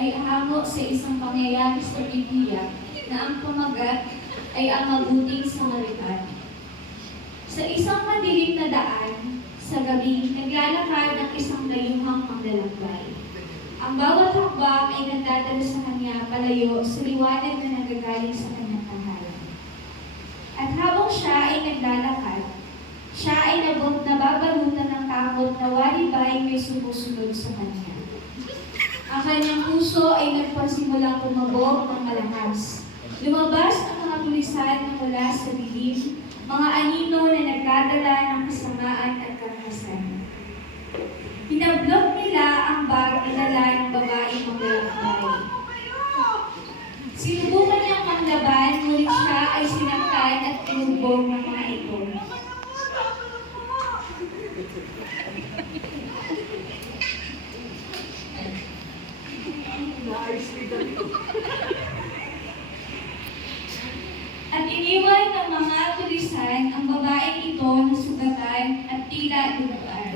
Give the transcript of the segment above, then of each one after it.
ay hango sa isang pangyayari sa Biblia na ang pamagat ay ang mabuting Samaritan. Sa isang madilim na daan, sa gabi, naglalakad ang isang dayuhang manlalakbay. Ang bawat hakbang ay nagdadala sa kanya palayo sa liwanag na nagagaling sa kanyang tahanan. At habang siya ay naglalakad, siya ay nababalutan ng takot na wari ba ay may sumusunod sa kanya. Ang kanyang puso ay nagpasimulang kumabog ng malakas. Lumabas ang mga tulisan na mula sa dilim, mga anino na nagdadala ng kasamaan at karahasan. Pinablok nila ang bag na dala ng babaeng maglalakbay. Sinubukan niyang manglaban, ngunit siya ay sinaktan at tinubog ng mga ito. At iniwan ng mga tulisan ang babaeng ito na sugatan at tila dumaan.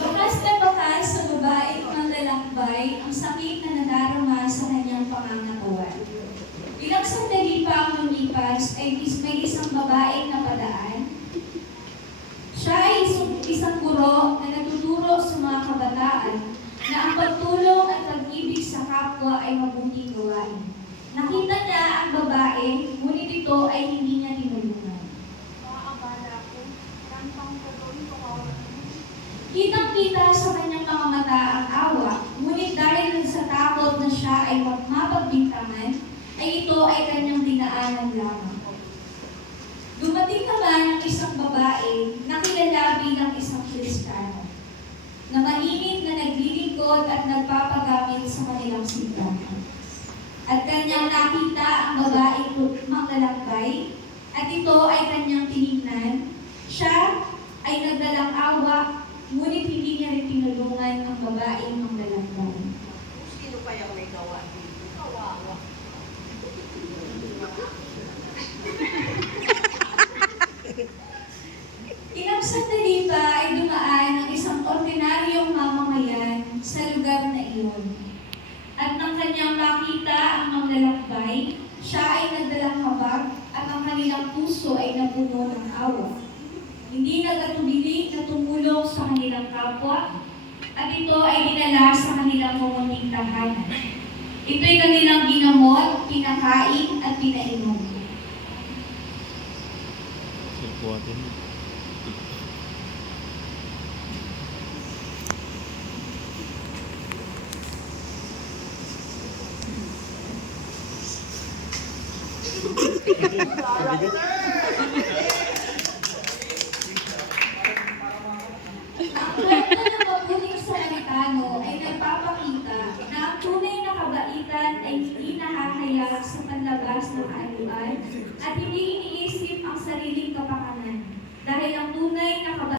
Bakas na bakas sa babaeng manlalakbay ang sakit na nadarama sa kanyang pangangatawan. Ilang sandali pa ang lumipas ay may isang babaeng napadaan. Siya ay isang guro na natuturo sa mga kabataan na ang pagtulong at pag-ibig sa kapwa ay mabuting gawain. Nakita niya ang babae, ngunit ito ay hindi niya tinulungan. Kitang-kita sa kanyang mga mata ang awa, ngunit dahil sa takot na siya ay mapagbintangan, ay ito ay kanyang dinaanan lamang. Dumating naman ang isang babae na kilala bilang isang Kristiyano, na mainit na naglilingkod at nagpapagamit sa kanilang simbahan. At kanyang nakita ang babaeng maglalakbay, at ito ay kanyang tinignan. Siya ay nagdalang awa, ngunit hindi niya rin tinulungan ang babaeng maglalakbay. Sino kaya may gawa dito? Kawawa. Ilang sandali pa ay dumaan ang isang ordinaryong mamamayan sa lugar na iyon. At nang kanyang makita ang maglalakbay, siya ay nagdalang habag at ang kanilang puso ay napuno ng awa. Hindi nagkatubili na tumulong sa kanilang kapwa, at ito ay dinala sa kanilang mumunting tahanan. Ito'y kanilang ginamot, pinakain at pinainom. Ang kwento ng mabuting Samaritano ay nagpapakita na ang tunay na kabaitan ay hindi nahahayag sa panlabas ng kaayuan at hindi iniisip ang sariling kapakanan. Dahil ang tunay na kabaitan